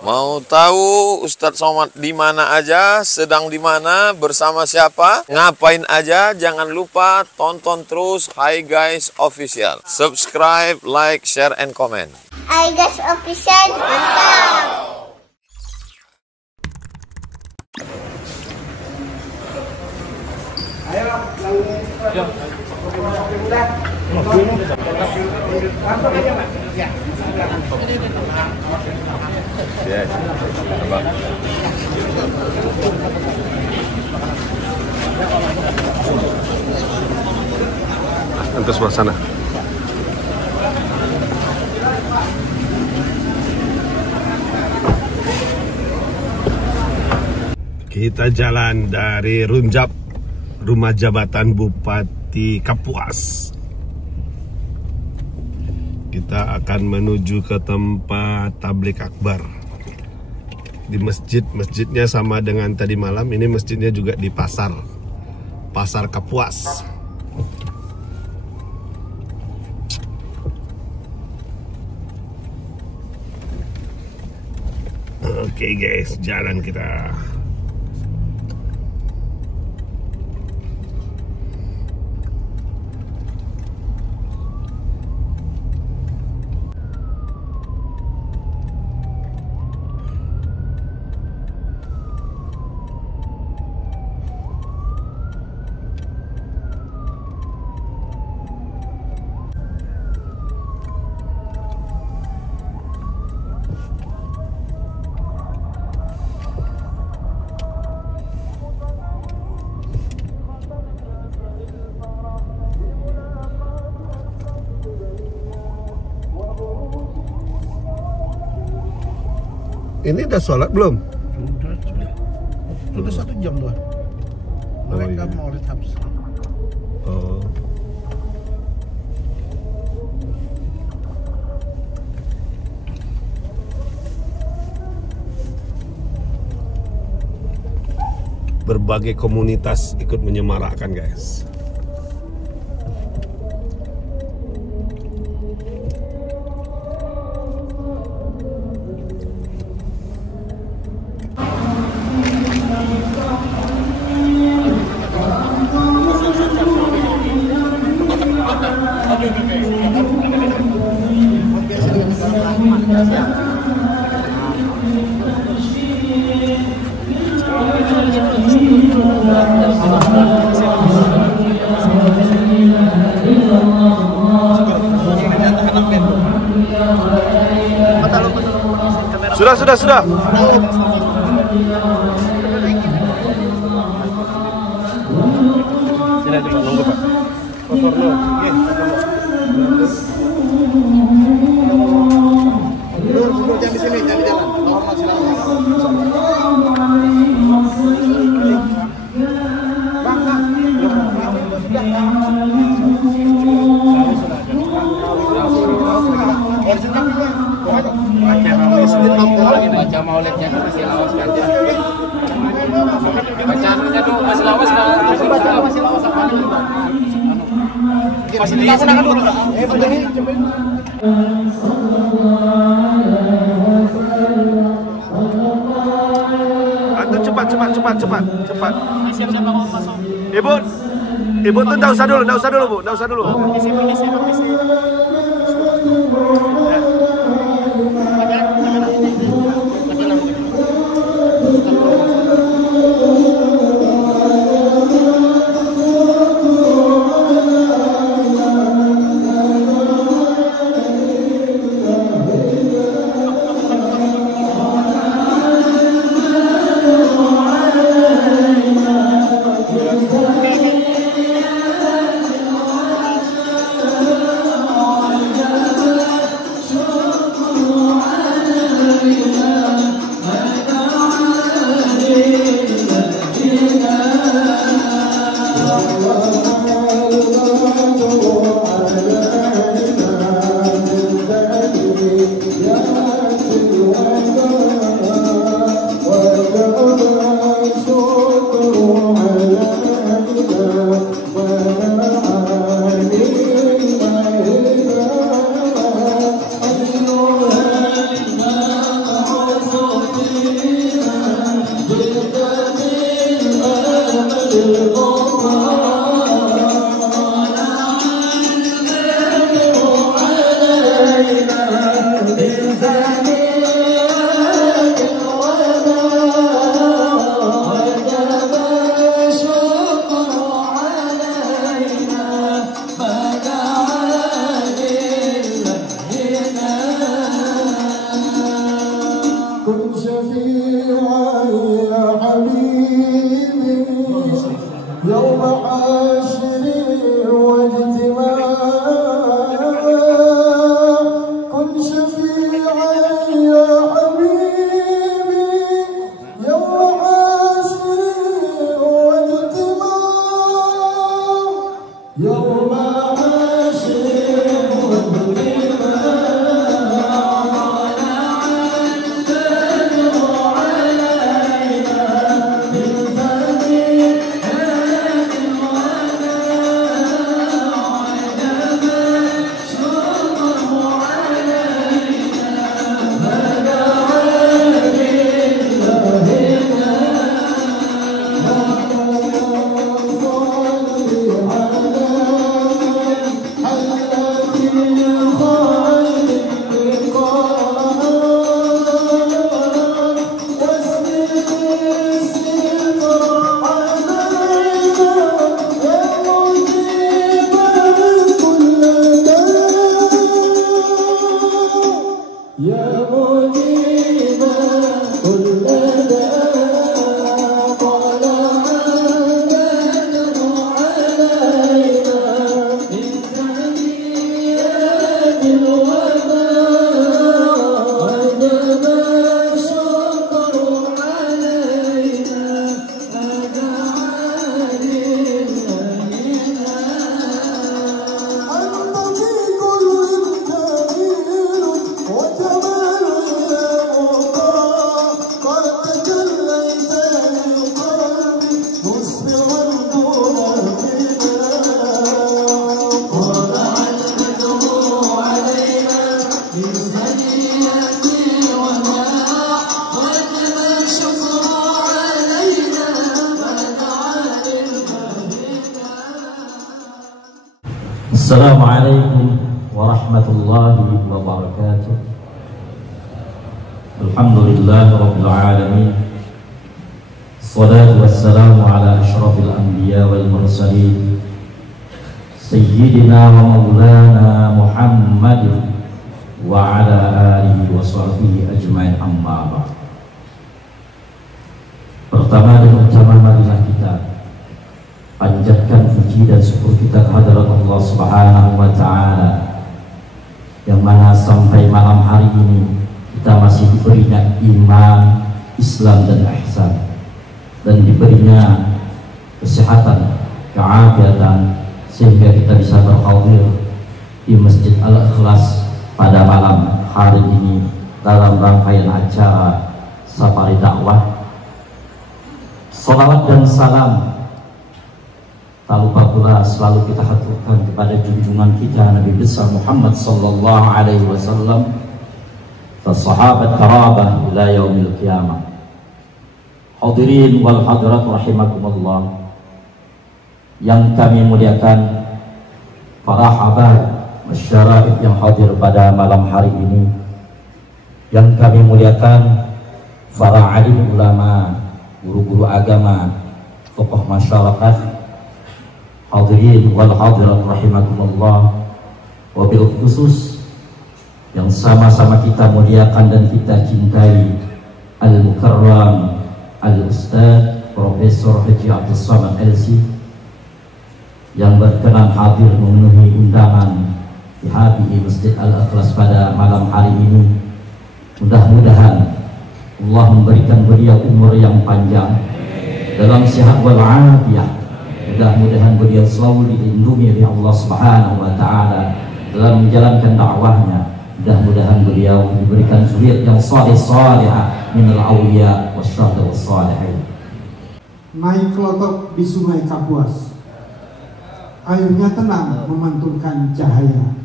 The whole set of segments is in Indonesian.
Mau tahu Ustadz Somad di mana aja, sedang di mana, bersama siapa, ngapain aja? Jangan lupa tonton terus Hi Guys Official. Subscribe, like, share, and comment. Hi Guys Official, mantap! Antus sebelah sana. Kita jalan dari Runjab, rumah jabatan Bupati Kapuas. Kita akan menuju ke tempat tablik akbar di masjid. Masjidnya sama dengan tadi malam. Ini masjidnya juga di pasar Kapuas. Oke guys, jalan kita. Ini udah sholat belum? Sudah 1 jam tuh. Mereka mau lihat habis. Oh. Berbagai komunitas ikut menyemarakkan guys. Sudah. Sini nunggu Pak. Jangan di sini, jangan di jalan. Baca maulidnya tuh masih lawas aja. Bacaannya tuh masih lawas kan? Masih lawas apa? Masih digunakan dulu. Begini. Antum cepat. Siap-siap mau masuk. Ibu tuh enggak usah dulu, Bu. Enggak usah dulu. Permisi. Assalamualaikum warahmatullahi wabarakatuh. Alhamdulillah rabbil alamin. Assalatu wassalamu ala asyrafil anbiya wal mursalin Sayyidina wa maulana Muhammadin wa ala alihi wa sahbihi ajma'in, amma ba'd. Pertama dan utama marilah kita panjatkan puji dan syukur kita kehadirat Allah Subhanahu wa Ta'ala, yang mana sampai malam hari ini kita masih diberinya iman, Islam dan ihsan, dan diberinya kesehatan, keafiatan, sehingga kita bisa berhadir di Masjid Al-Ikhlas pada malam hari ini dalam rangkaian acara Safari Dakwah. Salawat dan salam tak lupa pula selalu kita haturkan kepada junjungan kita Nabi besar Muhammad sallallahu alaihi wasallam, sahabat karabah ila yaumil qiyamah. Hadirin wal hadirat rahimakumullah, yang kami muliakan, para habaib masyarakat yang hadir pada malam hari ini, yang kami muliakan para alim ulama, guru-guru agama, tokoh masyarakat, hadirin wal hadirat rahimakumullah, wabil khusus yang sama-sama kita muliakan dan kita cintai, Al-Mukarram Al-Ustaz Profesor Haji Abdul Somad LC, yang berkenan hadir memenuhi undangan di HPI Masjid Al-Ikhlas pada malam hari ini. Mudah-mudahan Allah memberikan beliau umur yang panjang dalam sehat wal afiat. Mudah-mudahan beliau selalu dilindungi oleh Allah Subhanahu wa Ta'ala dalam menjalankan dakwahnya. Mudah-mudahan beliau diberikan zuriat yang saleh-salehah minal awliya wasyuhada wassalihin. Naik kelotok di sungai Kapuas, airnya tenang memantulkan cahaya.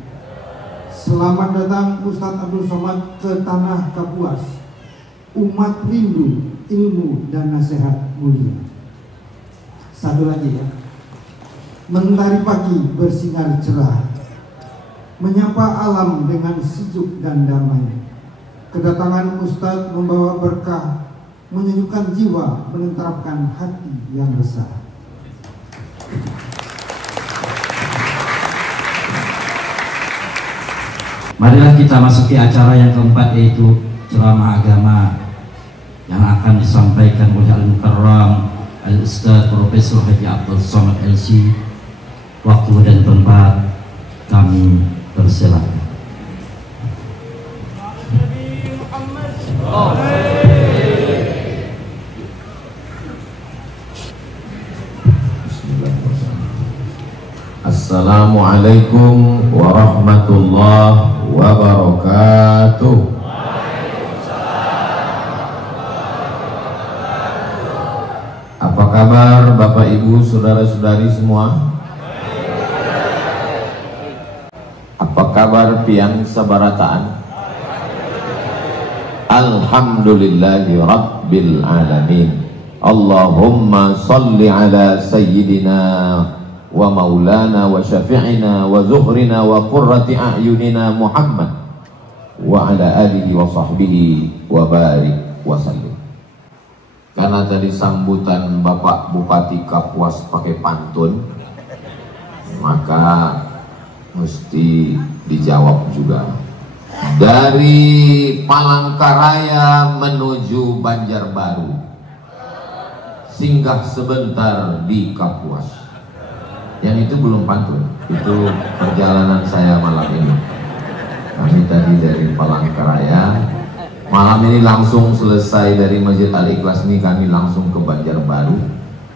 Selamat datang Ustadz Abdul Somad ke tanah Kapuas. Umat rindu ilmu dan nasihat mulia. Satu lagi ya, Mentari pagi bersinar cerah, menyapa alam dengan sejuk dan damai. Kedatangan Ustadz membawa berkah, menyejukkan jiwa, menenteramkan hati yang resah. Marilah kita masuki acara yang keempat, yaitu ceramah agama yang akan disampaikan oleh Al-Mukarram Al-Ustadz Profesor Haji Abdul Somad LC. Waktu dan tempat kami persilakan. Assalamualaikum warahmatullahi wabarakatuh. Apa kabar Bapak Ibu saudara-saudari semua? Apa kabar pian sabarataan? Alhamdulillahi rabbil alamin. Allahumma salli ala sayyidina wa maulana wa syafi'ina wa zuhrina wa qurrati a'yunina Muhammad wa ala alihi wa sahbihi wa barik wa sallim. Karena tadi sambutan Bapak Bupati Kapuas pakai pantun, maka mesti dijawab juga. Dari Palangkaraya menuju Banjarbaru, singgah sebentar di Kapuas. Yang itu belum pantun, itu perjalanan saya malam ini. Kami tadi dari Palangkaraya, malam ini langsung selesai dari Masjid Al-Ikhlas ini, kami langsung ke Banjarbaru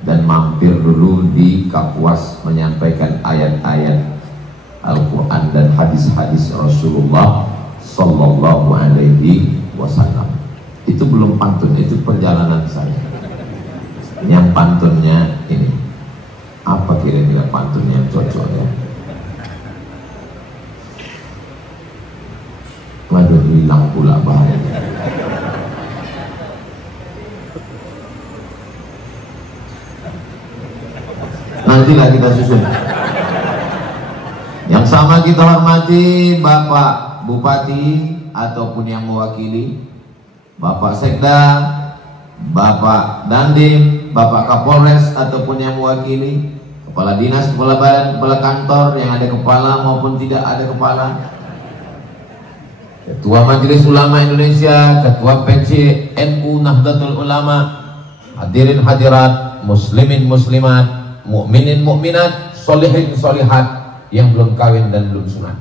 dan mampir dulu di Kapuas menyampaikan ayat-ayat Al-Quran dan hadis-hadis Rasulullah Sallallahu Alaihi Wasallam. Itu belum pantun, itu perjalanan saya. Yang pantunnya ini. Apa kira-kira pantun yang cocok ya? Waduh, hilang pula bahaya. Nantilah kita susun. Yang sama kita hormati Bapak Bupati ataupun yang mewakili, Bapak Sekda, Bapak Dandim, Bapak Kapolres ataupun yang mewakili, kepala dinas, kepala badan, kepala kantor yang ada kepala maupun tidak ada kepala, Ketua Majelis Ulama Indonesia, Ketua PCNU Nahdlatul Ulama, hadirin hadirat, muslimin muslimat, mukminin mukminat, solihin solihat yang belum kawin dan belum sunat.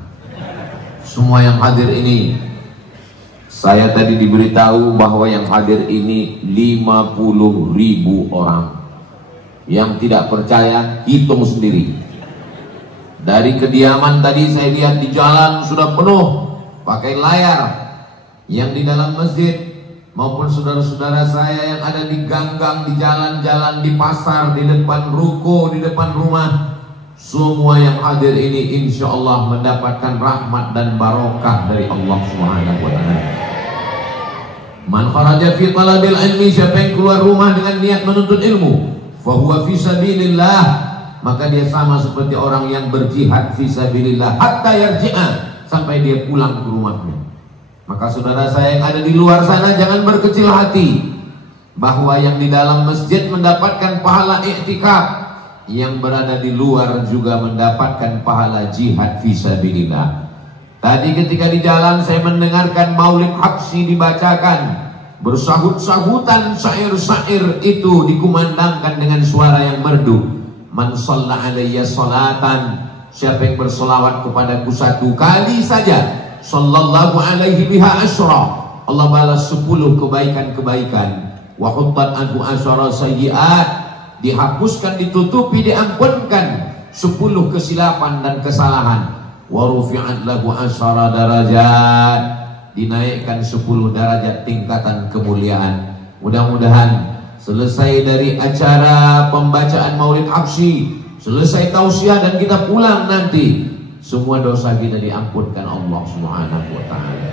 Semua yang hadir ini, saya tadi diberitahu bahwa yang hadir ini 50.000 orang. Yang tidak percaya, hitung sendiri. Dari kediaman tadi saya lihat di jalan sudah penuh, pakai layar. Yang di dalam masjid maupun saudara-saudara saya yang ada di ganggang, di jalan-jalan, di pasar, di depan ruko, di depan rumah, semua yang hadir ini insya Allah mendapatkan rahmat dan barokah dari Allah Subhanahu wa Ta'ala. Man kharaja fi talabil ilmi, siapa yang keluar rumah dengan niat menuntut ilmu, fahuwa fi sabilillah, maka dia sama seperti orang yang berjihad fi sabilillah hatta yarji'a, sampai dia pulang ke rumahnya. Maka saudara saya yang ada di luar sana jangan berkecil hati bahwa yang di dalam masjid mendapatkan pahala i'tikaf, yang berada di luar juga mendapatkan pahala jihad fi sabilillah. Tadi ketika di jalan saya mendengarkan Maulid Habsyi dibacakan, bersahut-sahutan syair-syair itu dikumandangkan dengan suara yang merdu. Man shalla alayya salatan, siapa yang berselawat kepadaku 1 kali saja, sallallahu alaihi biha asyra, Allah balas 10 kebaikan-kebaikan. Wa huttat anhu asyara sayyi'at, dihapuskan, ditutupi, diampunkan 10 kesilapan dan kesalahan. Wa rufi'at lahu asyara darajat, dinaikkan 10 derajat tingkatan kemuliaan. Mudah-mudahan selesai dari acara pembacaan Maulid Habsyi, selesai tausiah dan kita pulang nanti, semua dosa kita diampunkan Allah Subhanahu wa Ta'ala.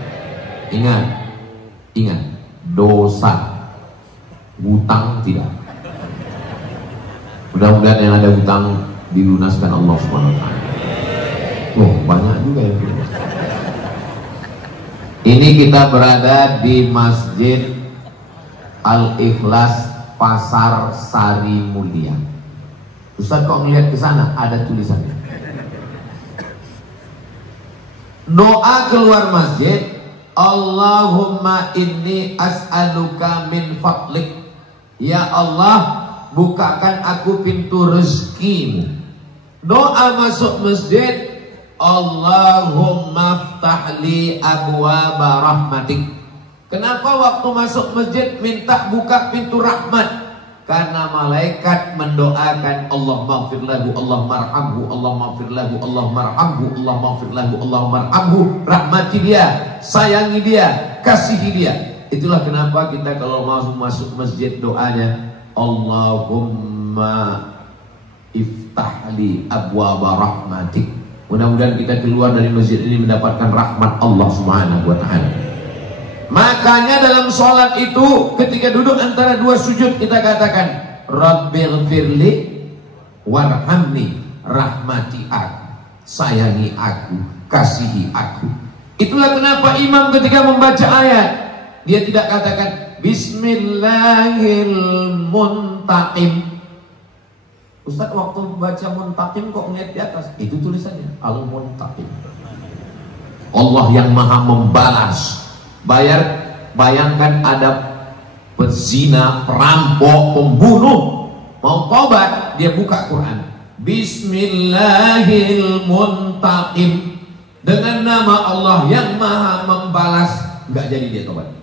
Ingat, dosa, hutang tidak. Mudah-mudahan yang ada hutang dilunaskan Allah SWT. Oh, banyak juga yang bilang. Ini kita berada di Masjid Al-Ikhlas Pasar Sari Mulia. Ustaz kok ngeliat ke sana ada tulisannya. Doa keluar masjid, Allahumma inni as'aluka min fadlik. Ya Allah, bukakan aku pintu rezekimu. Doa masuk masjid, Allahumma ftahli abwaba rahmatik. Kenapa waktu masuk masjid minta buka pintu rahmat? Karena malaikat mendoakan Allah maghfir lahu, Allah marhamhu, Allah maghfir lahu, Allah marhamhu, Allah maghfir lahu, Allah marhamhu. Rahmati dia, sayangi dia, kasihi dia. Itulah kenapa kita kalau masuk masjid doanya Allahumma iftahli abwaba rahmatik. Mudah-mudahan kita keluar dari masjid ini mendapatkan rahmat Allah Subhanahu wa ta'ala. Makanya dalam sholat itu ketika duduk antara dua sujud kita katakan Rabbighfirli warhamni, rahmati aku, sayangi aku, kasihi aku. Itulah kenapa imam ketika membaca ayat dia tidak katakan Bismillahirrahmanirrahim. Ustaz waktu baca muntaqim kok ngeliat di atas? Itu tulisannya Al-Muntaqim, Allah yang maha membalas. Bayangkan ada pezina, perampok, pembunuh mau tobat, dia buka Quran Bismillahirrahmanirrahim, dengan nama Allah yang maha membalas, nggak jadi dia tobat.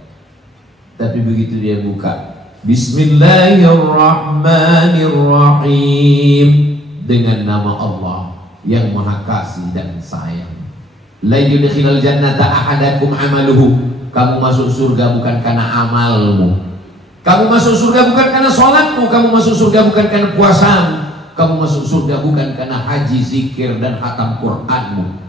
Tapi begitu dia buka Bismillahirrahmanirrahim, dengan nama Allah yang maha kasih dan sayang. La yudkhilul jannata ahadakum amaluhu. Kamu masuk surga bukan karena amalmu. Kamu masuk surga bukan karena sholatmu. Kamu masuk surga bukan karena puasamu. Kamu masuk surga bukan karena haji, zikir, dan khatam Qur'anmu.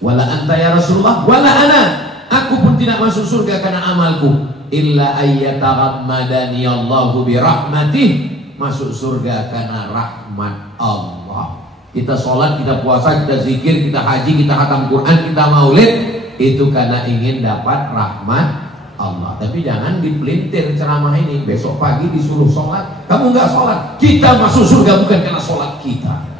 Wala anta ya Rasulullah, wala ana. Aku pun tidak masuk surga karena amalku. Illa ayyatarammadani Allahu birahmatih. Masuk surga karena rahmat Allah. Kita sholat, kita puasa, kita zikir, kita haji, kita khatam Quran, kita maulid, itu karena ingin dapat rahmat Allah. Tapi jangan dipelintir ceramah ini. Besok pagi disuruh sholat, kamu nggak sholat. Kita masuk surga bukan karena sholat kita.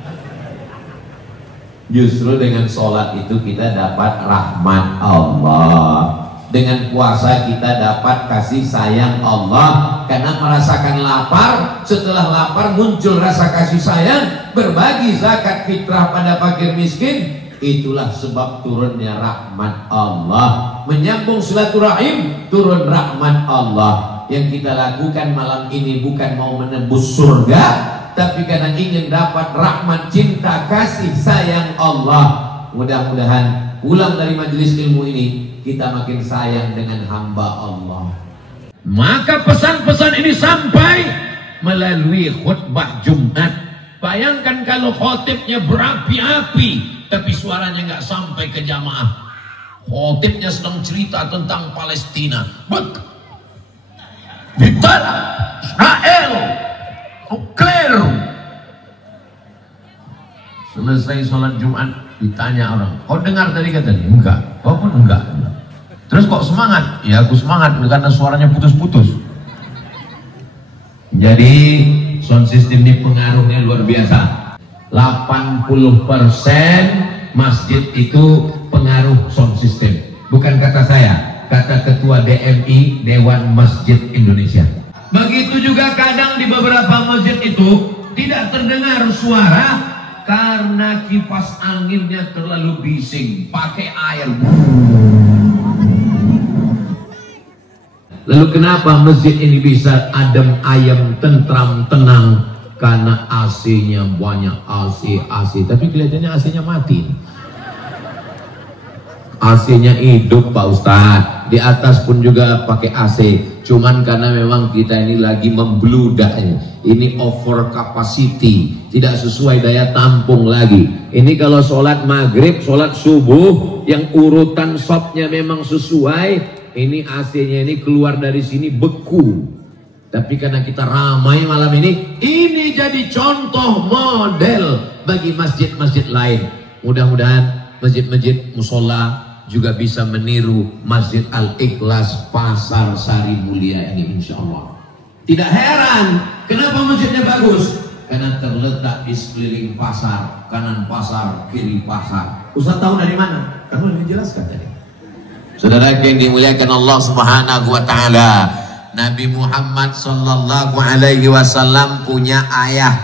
Justru dengan sholat itu kita dapat rahmat Allah. Dengan puasa kita dapat kasih sayang Allah. Karena merasakan lapar, setelah lapar muncul rasa kasih sayang, berbagi zakat fitrah pada fakir miskin. Itulah sebab turunnya rahmat Allah. Menyambung silaturahim, turun rahmat Allah. Yang kita lakukan malam ini bukan mau menembus surga, tapi karena ingin dapat rahmat, cinta, kasih sayang Allah. Mudah-mudahan pulang dari majelis ilmu ini kita makin sayang dengan hamba Allah. Maka pesan-pesan ini sampai melalui khutbah Jumat. Bayangkan kalau khotibnya berapi-api tapi suaranya nggak sampai ke jamaah. Khotibnya sedang cerita tentang Palestina, vital, Israel, nuklir. Selesai sholat Jumat ditanya orang, kau dengar tadi katanya? Enggak. Kau pun enggak. Terus kok semangat? Ya aku semangat karena suaranya putus-putus. Jadi sound system ini pengaruhnya luar biasa. 80% masjid itu pengaruh sound system. Bukan kata saya, kata Ketua DMI, Dewan Masjid Indonesia. Begitu juga kadang di beberapa masjid itu tidak terdengar suara karena kipas anginnya terlalu bising, pakai air. Lalu kenapa masjid ini bisa adem ayem, tentram, tenang? Karena AC-nya banyak, AC. Tapi kelihatannya AC-nya mati. AC-nya hidup Pak Ustadz. Di atas pun juga pakai AC. Cuman karena memang kita ini lagi membludaknya. Ini over capacity, tidak sesuai daya tampung lagi. Ini kalau sholat maghrib, sholat subuh, yang urutan shotnya memang sesuai. Ini AC-nya ini keluar dari sini beku. Tapi karena kita ramai malam ini jadi contoh model bagi masjid-masjid lain. Mudah-mudahan masjid-masjid musola juga bisa meniru Masjid Al-Ikhlas Pasar Sari Mulia ini, insya Allah. Tidak heran kenapa masjidnya bagus, karena terletak di sekeliling pasar, kanan pasar, kiri pasar. Ustaz tahu dari mana? Kamu lebih jelaskan tadi. Saudara yang dimuliakan Allah Subhanahu wa taala, Nabi Muhammad sallallahu alaihi wasallam punya ayah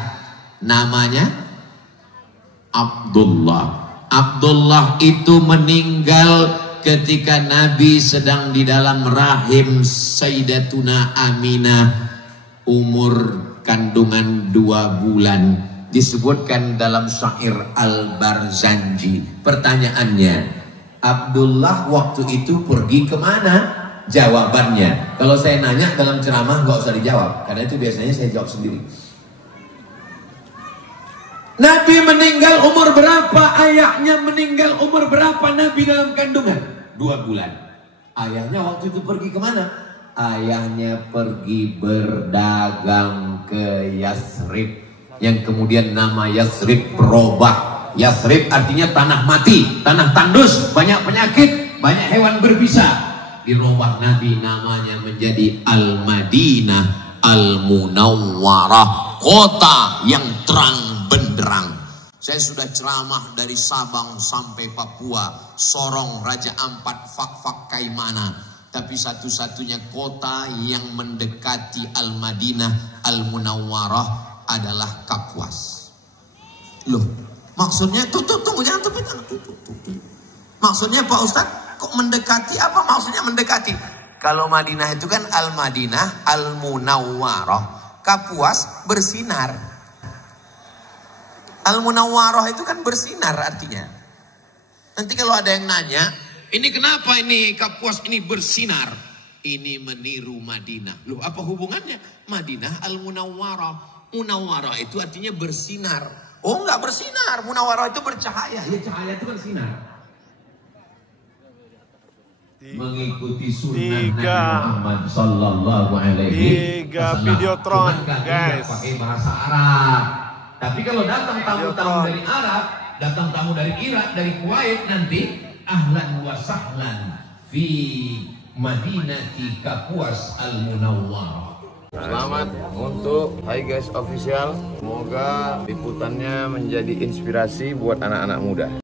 namanya Abdullah. Abdullah itu meninggal ketika Nabi sedang di dalam rahim Sayyidatuna Aminah, umur kandungan 2 bulan. Disebutkan dalam syair Al-Barzanji. Pertanyaannya, Abdullah waktu itu pergi kemana? Jawabannya, kalau saya nanya dalam ceramah nggak usah dijawab, karena itu biasanya saya jawab sendiri. Nabi meninggal umur berapa? Ayahnya meninggal umur berapa? Nabi dalam kandungan 2 bulan. Ayahnya waktu itu pergi kemana? Ayahnya pergi berdagang ke Yasrib, yang kemudian nama Yasrib berubah. Yasrib artinya tanah mati, tanah tandus, banyak penyakit, banyak hewan berbisa. Dirubah Nabi namanya menjadi Al-Madinah Al-Munawwarah, kota yang terang benderang. Saya sudah ceramah dari Sabang sampai Papua, Sorong, Raja Ampat, Fak-Fak, Kaimana. Tapi satu-satunya kota yang mendekati Al-Madinah Al-Munawwarah adalah Kapuas. Loh, maksudnya tunggu jangan tepit. Maksudnya Pak Ustadz, kok mendekati? Apa maksudnya mendekati? Kalau Madinah itu kan Al-Madinah Al-Munawwarah, Kapuas bersinar. Al-Munawwarah itu kan bersinar artinya. Nanti kalau ada yang nanya, ini kenapa ini Kapuas ini bersinar? Ini meniru Madinah. Loh, apa hubungannya? Madinah Al-Munawwarah. Munawwarah itu artinya bersinar. Oh, enggak bersinar. Munawwarah itu bercahaya. Ya, cahaya itu bersinar. Mengikuti sunnah Nabi Muhammad sallallahu alaihi wasallam. Videotron, guys. Pakai bahasa Arab. Tapi kalau datang tamu-tamu dari Arab, datang tamu dari Irak, dari Kuwait, nanti ahlan wa sahlan fi Madinati Kapuas Al-Munawwarah. Selamat untuk Hi Guys Official. Semoga liputannya menjadi inspirasi buat anak-anak muda.